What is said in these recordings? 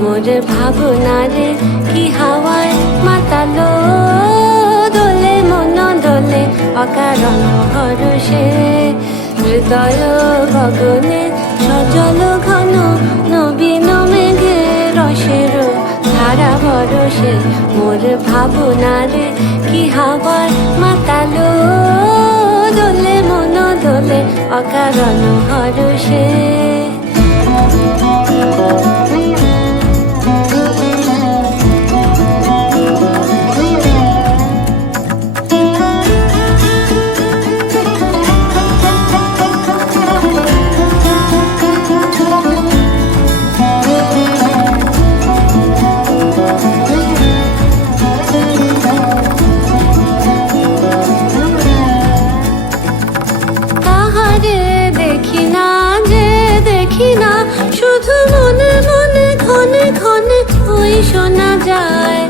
মোর ভাবনারে কি হাওয়ায় মাতালো দোলে মন দোলে অকারণ হরষে হৃদয় গগনে সজল ঘন নবীন মেঘে রসের ধারা বরসে মোর ভাবনারে কি হাওয়ায় মাতালো দোলে মন দোলে অকারণ হরষে শুধু মনে মনে ক্ষণে ক্ষণে ওই শোনা যায়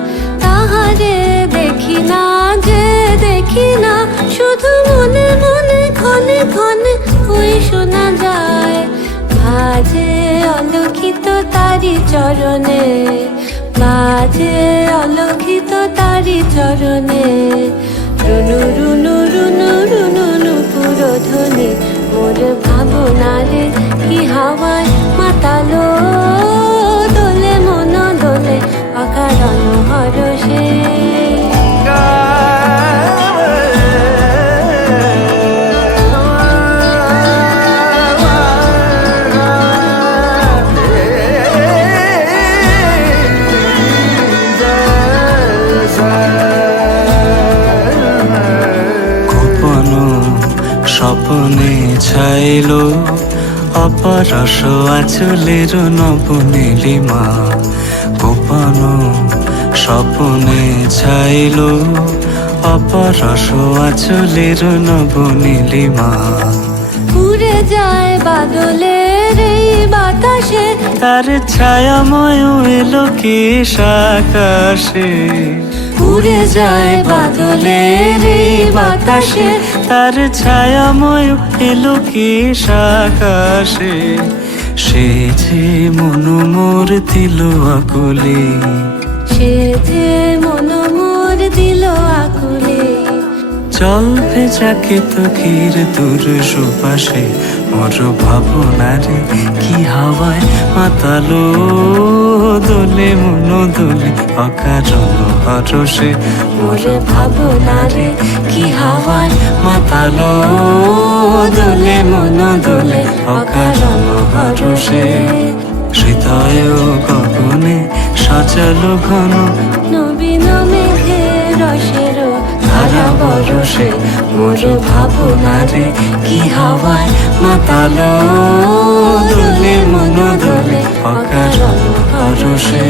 তাহারে দেখি না যে দেখি না শুধু মনে মনে ক্ষণে ক্ষণে ওই শোনা যায় বাজে অলক্ষিত তারি চরণে বাজে অলক্ষিত তারি চরণে রুনু রুনু রুনু রুনু নুপুর ধ্বনি মোর ভাবনারে কি হাওয়ায় মাতালো দোলে মন দোলে অকারণ হরষে স্বপ্নে ছাইল অপরস আচলের নব নীলিমা গোপন স্বপ্নে ছাইল অপরস আচলের নব নীলিমা উড়ে যায় বাদলের এই বাতাসে তার ছায়াময় এলো কেশ আকাশে উড়ে যায় বাদলের এই বাতাসে তার ছায়াময় এলো কেশ আকাশে সে যে মন মোর দিল আকুলে সে যে মন মোর দিল আকুলে জল ভেজাকে তোকের দূর সুপাশে মোর ভাবনারে কি হাওয়ায় মাতালো দোলে মন দোলে অকারণ হরষে মোর ভাবনারে কি হাওয়ায় মাতালো দোলে মন দোলে অকারণ হরষে হৃদয় গগনে সজল ঘন নবীন মেঘে রসের ধারা বরসে মোর ভাবনারে কি হাওয়ায় মাতালো দোলে মন দোলে অকারণ হরষে।